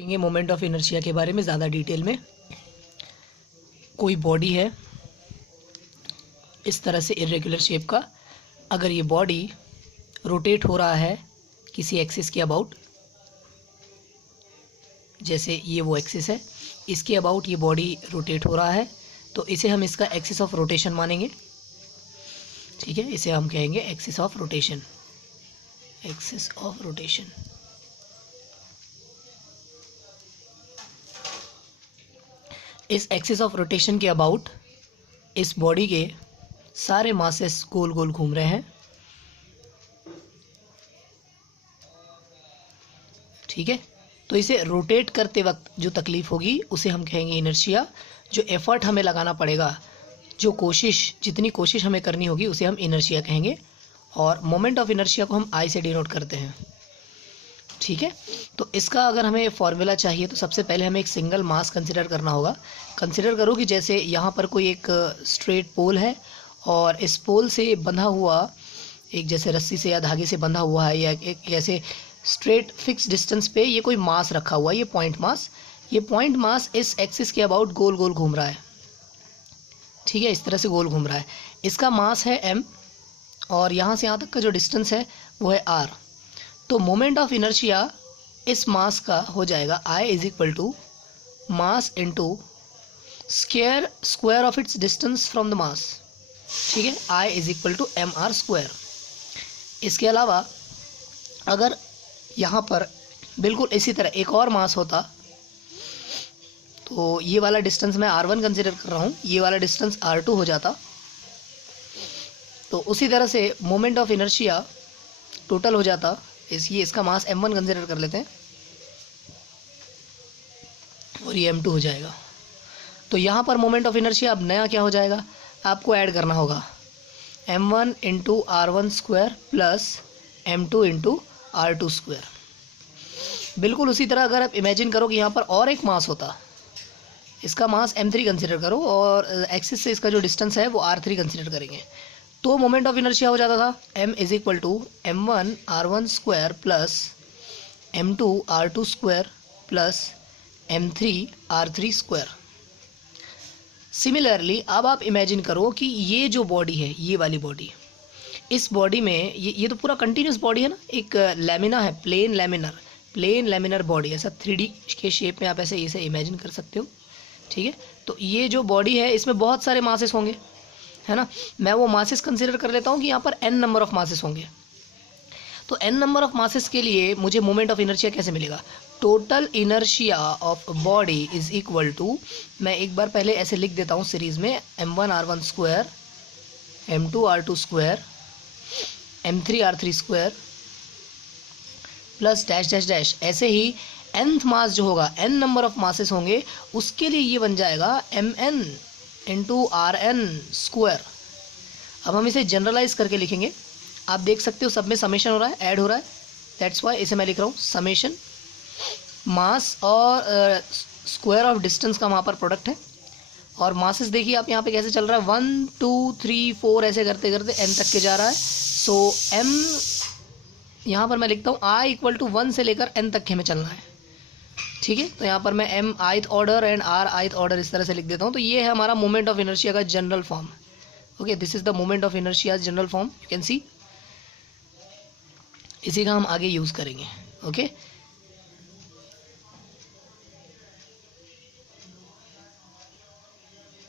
देखेंगे moment of inertia के बारे में ज़्यादा डिटेल में। कोई बॉडी है इस तरह से इर्रेगुलर शेप का, अगर ये बॉडी रोटेट हो रहा है किसी एक्सिस के अबाउट, जैसे ये वो एक्सिस है, इसके अबाउट ये बॉडी रोटेट हो रहा है, तो इसे हम इसका एक्सिस ऑफ रोटेशन मानेंगे। ठीक है, इसे हम कहेंगे axis of rotation, axis of rotation. इस एक्सिस ऑफ रोटेशन के अबाउट इस बॉडी के सारे मासेस गोल गोल घूम रहे हैं। ठीक है, तो इसे रोटेट करते वक्त जो तकलीफ होगी उसे हम कहेंगे इनर्शिया। जो एफर्ट हमें लगाना पड़ेगा, जो कोशिश, जितनी कोशिश हमें करनी होगी उसे हम इनर्शिया कहेंगे। और मोमेंट ऑफ इनर्शिया को हम आई से डिनोट करते हैं। ठीक है, तो इसका अगर हमें फॉर्मूला चाहिए तो सबसे पहले हमें एक सिंगल मास कंसिडर करना होगा। कंसिडर करो कि जैसे यहाँ पर कोई एक स्ट्रेट पोल है और इस पोल से बंधा हुआ एक, जैसे रस्सी से या धागे से बंधा हुआ है, या एक ऐसे स्ट्रेट फिक्स डिस्टेंस पे ये कोई मास रखा हुआ है, ये पॉइंट मास। ये पॉइंट मास इस एक्सिस के अबाउट गोल गोल घूम रहा है। ठीक है, इस तरह से गोल घूम रहा है। इसका मास है m और यहाँ से यहाँ तक का जो डिस्टेंस है वो है r। तो मोमेंट ऑफ इनर्शिया इस मास का हो जाएगा I is equal to mass into square of its distance from the mass. ठीक है, I is equal to mr square. इसके अलावा अगर यहाँ पर बिल्कुल इसी तरह एक और मास होता, तो ये वाला डिस्टेंस मैं r1 कंसिडर कर रहा हूँ, ये वाला डिस्टेंस r2 हो जाता। तो उसी तरह से मोमेंट ऑफ इनर्शिया टोटल हो जाता। इसका मास m1 कंसिडर कर लेते हैं और ये m2 हो जाएगा। तो यहाँ पर मोमेंट ऑफ इनर्शिया अब नया क्या हो जाएगा, आपको ऐड करना होगा m1 into r1 square plus m2 into r2 square. बिल्कुल उसी तरह अगर आप इमेजिन करो कि यहाँ पर और एक मास होता, इसका मास m3 कंसिडर करो और एक्सिस से इसका जो डिस्टेंस है वो r3 कंसिडर करेंगे, तो मोमेंट ऑफ इनर्शिया हो जाता था m is equal to m1 r1 square plus m2 r2 square plus m3 r3 square. Similarly अब आप इमेजिन करो कि ये जो बॉडी है, ये वाली बॉडी, इस बॉडी में ये तो पूरा कंटिन्यूस बॉडी है ना, एक लैमिना है, प्लेन लैमिनर बॉडी, ऐसा 3D के शेप में आप ऐसे इसे इमेजिन कर सकते हो। ठीक है, तो ये जो बॉडी है इसमें बहुत सारे मासेस होंगे, है ना। मैं वो मासेस कंसिडर कर लेता हूँ कि यहाँ पर n नंबर ऑफ मासेस होंगे। तो n नंबर ऑफ मासेस के लिए मुझे मोमेंट ऑफ इनर्शिया कैसे मिलेगा, total inertia of body is equal to, मैं एक बार पहले ऐसे लिख देता हूँ सीरीज में, m1 r1 square, m2 r2 square, m3 r3 square plus dash dash dash. ऐसे ही nth मास जो होगा, n नंबर ऑफ मासेस होंगे, उसके लिए ये बन जाएगा mn इंटू rn स्क्वायर। अब हम इसे जनरलाइज करके लिखेंगे, आप देख सकते हो सब में समेशन हो रहा है, ऐड हो रहा है, दैट्स वाई इसे मैं लिख रहा हूँ समेशन। मास और स्क्वायर ऑफ डिस्टेंस का वहाँ पर प्रोडक्ट है, और मासेस देखिए आप यहाँ पे कैसे चल रहा है, 1 2 3 4 ऐसे करते करते n तक के जा रहा है। सो m यहाँ पर मैं लिखता हूँ I इक्वल टू 1 से लेकर n तक के हमें चलना है। ठीक है, तो यहाँ पर मैं m ith order and r ith order इस तरह से लिख देता हूँ। तो ये है हमारा मोमेंट ऑफ इनर्शिया का general form. Okay, this is the moment of inertia general form, you can see. इसी का हम आगे यूज़ करेंगे। ओके